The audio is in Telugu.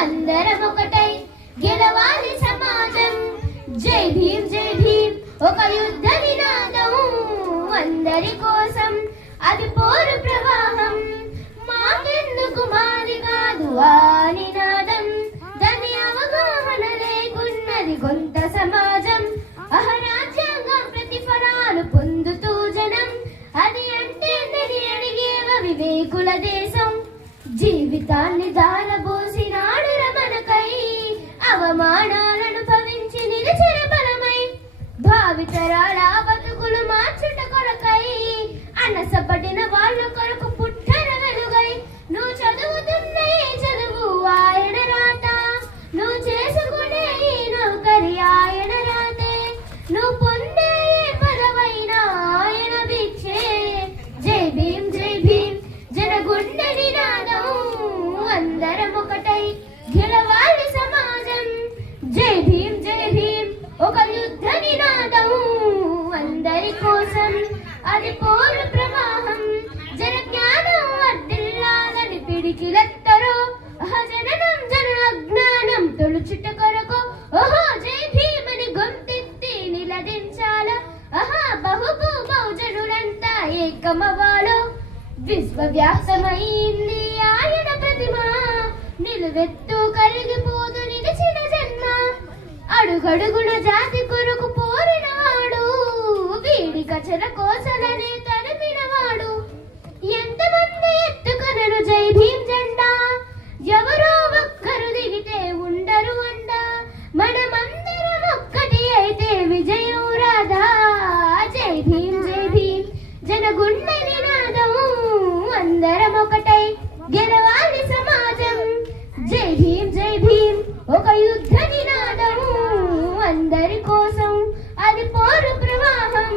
అందరం ఒకటై గెలవాలి సమాజం. జై భీమ్ జై భీమ్ ఒక యుద్ధ నినాదం అందరి కోసం, అది పోరు ప్రవాహం. మాకెందుకు మాది కాదు ఆ నినాదం, దాని అవగాహన లేకున్నది కొంత సమాజం. అహరాజ్యాంగం ప్రతిఫలాలు పొందుతూ జనం, అది అంటే నని అడిగేవ వివేకుల దేశం. జీవితాన్ని దారబోసినాడు రమణకై, అవమానాలను భవించి నిలిచిన బలమై. భావితరాల బతుకులు మార్చుట కొరకై, అనసపడిన వాళ్ళ కొరకు పుట్టన వెలుగై. నువ్వు చదువుతున్న ఈ చదువు ఆయన రాత, నువ్వు చేసుకునే ఈ నౌకరి ఆయన రాతే, నువ్వు పొందే ఏ పదవైనా ఆయన భిక్షే. జై భీమ్ జై భీమ్ జనగుండె నినాదం అందరం ఒకటై గెలవాలి సమాజం. జై భీమ్ జై భీమ్ ఒక యుద్ధ నినాదం అందరి కోసం, అది పోరు ప్రవాహం. జన జ్ఞానం వర్ధిల్లాలని పిడికిలెత్తరు, జననం జన అజ్ఞానం తొలుచుట కొరకు. ఓహో జై భీమ్ అని గొంతెత్తి నిలదించాల, బహుకు బహుజనులంతా ఏకమవ్వాలో. విశ్వవ్యాప్తమైంది ఆయన ప్రతిమ, నిలువెత్తు కరిగిపోదు నిలిచిన జన్మ. అడుగడుగున జాతి కొరకు పోరినవాడు, వీడి కచర కోసలనే తరిమినవాడు. ఎంతమంది ఎత్తుకనను జై భీమ్ జెండా, ఎవరో ఒక్కరు దిగితే ఉండరు అండ. మనమందరం ఒక్కటి అయితే విజయం రాదా. జై భీమ్ జై భీమ్ జనగుండె నినాదం అందరం ఒకటై గెలవాలి సమాజం. జై భీమ్ జై భీమ్ ఒక యుద్ధ నినాదం అందరి కోసం, అది పోరు ప్రవాహం.